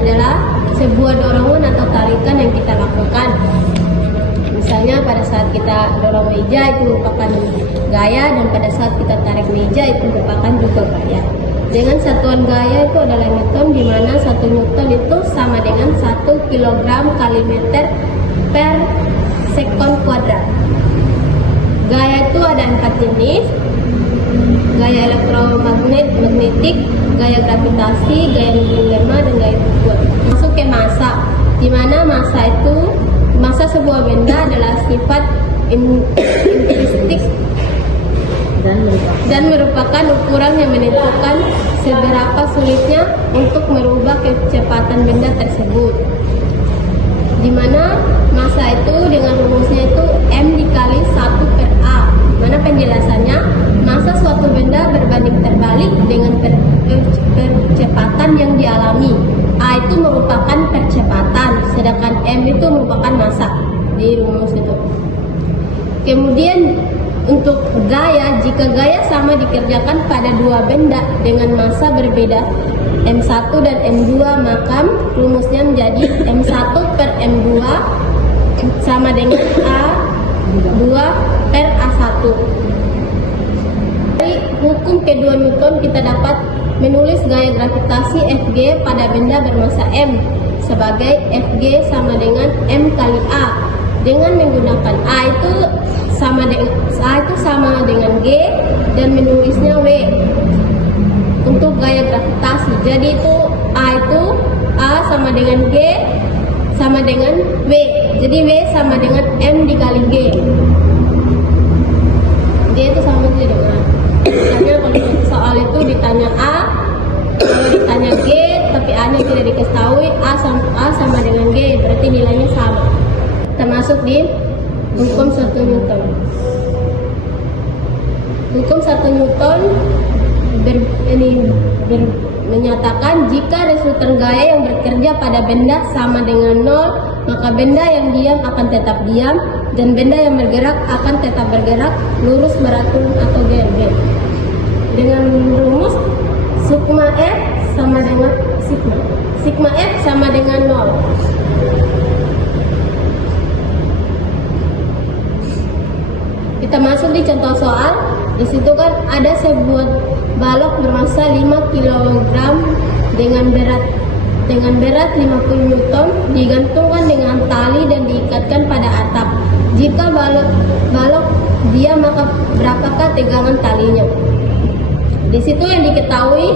adalah sebuah dorongan atau tarikan yang kita lakukan. Misalnya pada saat kita dorong meja itu merupakan gaya, dan pada saat kita tarik meja itu merupakan juga gaya. Dengan satuan gaya itu adalah Newton, di mana 1 Newton itu sama dengan 1 kilogram kali meter per sekon kuadrat. Gaya itu ada 4 jenis: gaya elektromagnetik, gaya gravitasi, gaya lemah, dan gaya pukul. Masuk ke massa, di mana massa sebuah benda adalah sifat intrinsikik dan merupakan ukuran yang menentukan seberapa sulitnya untuk merubah kecepatan benda tersebut. Di mana massa itu dengan rumusnya itu M dikali 1/A, mana penjelasannya massa suatu benda berbanding terbalik dengan percepatan yang dialami. A itu merupakan percepatan, sedangkan M itu merupakan massa di rumus itu. Kemudian untuk gaya, jika gaya sama dikerjakan pada dua benda dengan massa berbeda M1 dan M2, maka rumusnya menjadi M1 per M2 sama dengan A2 per A1. Dari hukum kedua Newton kita dapat menulis gaya gravitasi Fg pada benda bermassa M sebagai Fg sama dengan M kali A, dengan menggunakan A itu sama dengan G dan menulisnya W untuk gaya gravitasi. Jadi itu A sama dengan G sama dengan W. Jadi W sama dengan M dikali G. G itu sama dengan, misalnya kalau soal itu ditanya A, kalau ditanya G tapi A nya tidak diketahui, A sama dengan G, berarti nilainya sama. Termasuk di hukum 1 Newton. Hukum 1 Newton menyatakan jika resultan gaya yang bekerja pada benda sama dengan 0, maka benda yang diam akan tetap diam dan benda yang bergerak akan tetap bergerak lurus beratur atau gerbang. Dengan rumus sigma F sama dengan sigma F sama dengan 0. Kita masuk di contoh soal. Di situ kan ada sebuah balok bermassa 5 kg dengan berat 50 Newton digantungkan dengan tali dan diikatkan pada atap. Jika balok diam, maka berapakah tegangan talinya? Di situ yang diketahui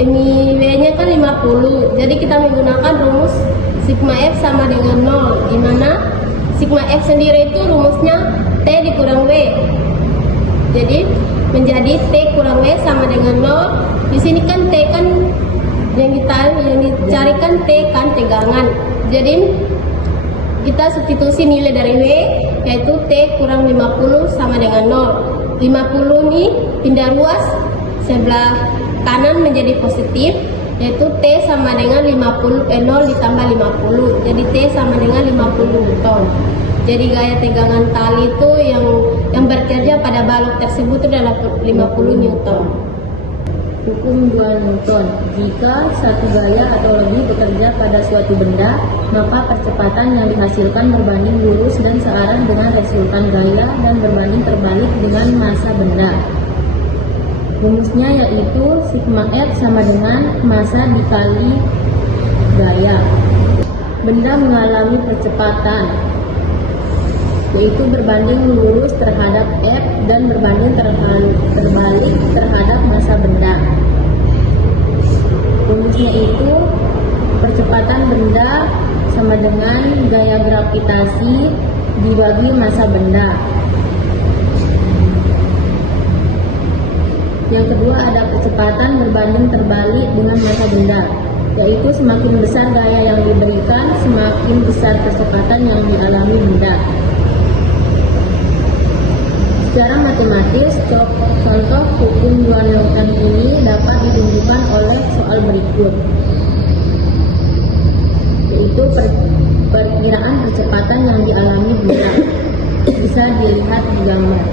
ini W-nya kan 50. Jadi kita menggunakan rumus sigma F sama dengan 0, di mana sigma F sendiri itu rumusnya T dikurang W. Jadi menjadi T kurang W sama dengan 0. Di sini kan T kan yang dicarikan T kan tegangan. Jadi kita substitusi nilai dari W, yaitu T kurang 50 sama dengan 0. 50 ini pindah ruas sebelah kanan menjadi positif, yaitu T sama dengan 0 ditambah 50. Jadi T sama dengan 50 Newton. Jadi gaya tegangan tali itu yang bekerja pada balok tersebut itu adalah 50 Newton. Hukum 2 Newton. Jika satu gaya atau lebih bekerja pada suatu benda, maka percepatan yang dihasilkan berbanding lurus dan searah dengan resultan gaya dan berbanding terbalik dengan massa benda. Rumusnya yaitu sigma F sama dengan massa dikali gaya. Benda mengalami percepatan, yaitu berbanding lurus terhadap F dan berbanding terbalik terhadap massa benda. Rumusnya itu percepatan benda sama dengan gaya gravitasi dibagi massa benda. Yang kedua ada percepatan berbanding terbalik dengan massa benda, yaitu semakin besar gaya yang diberikan, semakin besar percepatan yang dialami benda. Secara matematis, contoh hukum 2 Newton ini dapat ditunjukkan oleh soal berikut, yaitu perkiraan percepatan yang dialami benda. Bisa dilihat di gambar.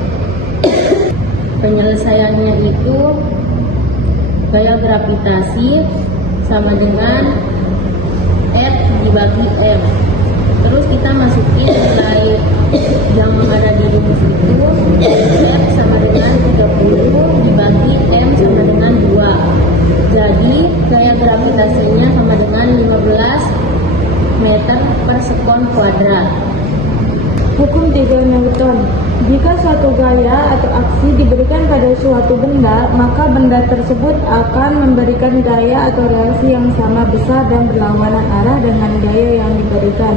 Penyelesaiannya itu gaya gravitasi sama dengan masukin nilai yang ada di rumus itu. F sama dengan 30 dibagi M sama dengan 2. Jadi gaya gravitasinya sama dengan 15 meter per sekon kuadrat. Hukum 3 Newton. Jika suatu gaya atau aksi diberikan pada suatu benda, maka benda tersebut akan memberikan gaya atau reaksi yang sama besar dan berlawanan arah dengan gaya yang diberikan.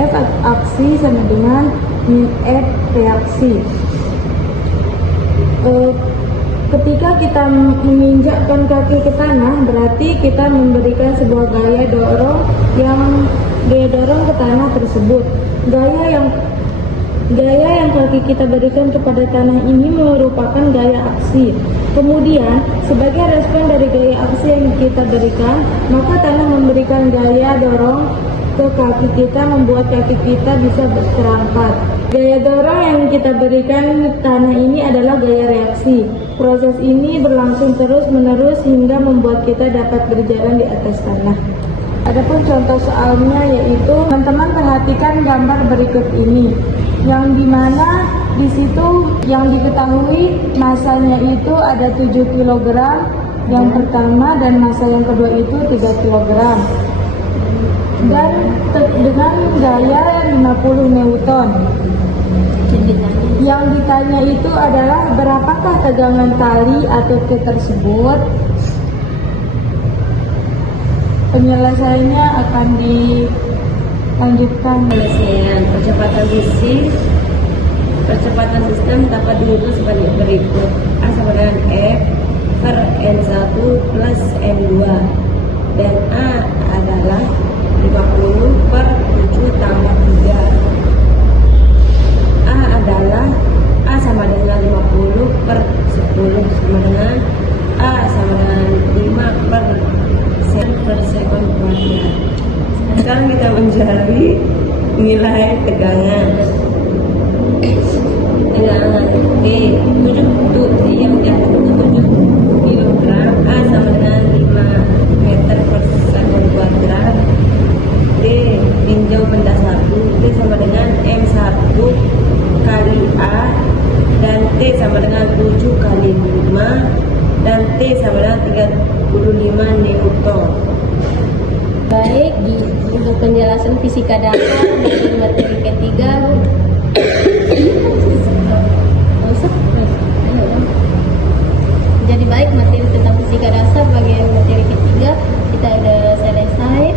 F aksi sama dengan F reaksi. Ketika kita menginjakkan kaki ke tanah, berarti kita memberikan sebuah gaya dorong ke tanah tersebut. Gaya yang kaki kita berikan kepada tanah ini merupakan gaya aksi. Kemudian, sebagai respon dari gaya aksi yang kita berikan, maka tanah memberikan gaya dorong ke kaki kita, membuat kaki kita bisa terangkat. Gaya dorong yang kita berikan tanah ini adalah gaya reaksi. Proses ini berlangsung terus-menerus hingga membuat kita dapat berjalan di atas tanah. Adapun contoh soalnya yaitu teman-teman perhatikan gambar berikut ini, yang dimana di situ yang diketahui masanya itu ada 7 kg yang pertama dan massa yang kedua itu 3 kg dan dengan gaya 50 Newton. Yang ditanya itu adalah berapakah tegangan tali atau T tersebut. Penyelesaiannya akan dilanjutkan. Penyelesaian percepatan sistem dapat diukur sebagai berikut. A sama dengan F per N1 plus N2 dan A adalah 50 per 7 tambah 3. A adalah A sama dengan 50 per 10 sama dengan A sama dengan 5 per sekon kuadrat. Sekarang kita mencari nilai tegangan. Oke, 7 yang diatur 7 kg. A sama dengan 5 meter per sekon kuadrat. D, tinjau benda 1. T sama dengan M1 kali A dan T sama dengan 7 kali 5 dan T sama dengan 35 Newton. Baik, untuk penjelasan fisika dasar dari materi ketiga. Jadi baik, materi tentang fisika dasar bagian materi ketiga kita udah selesai.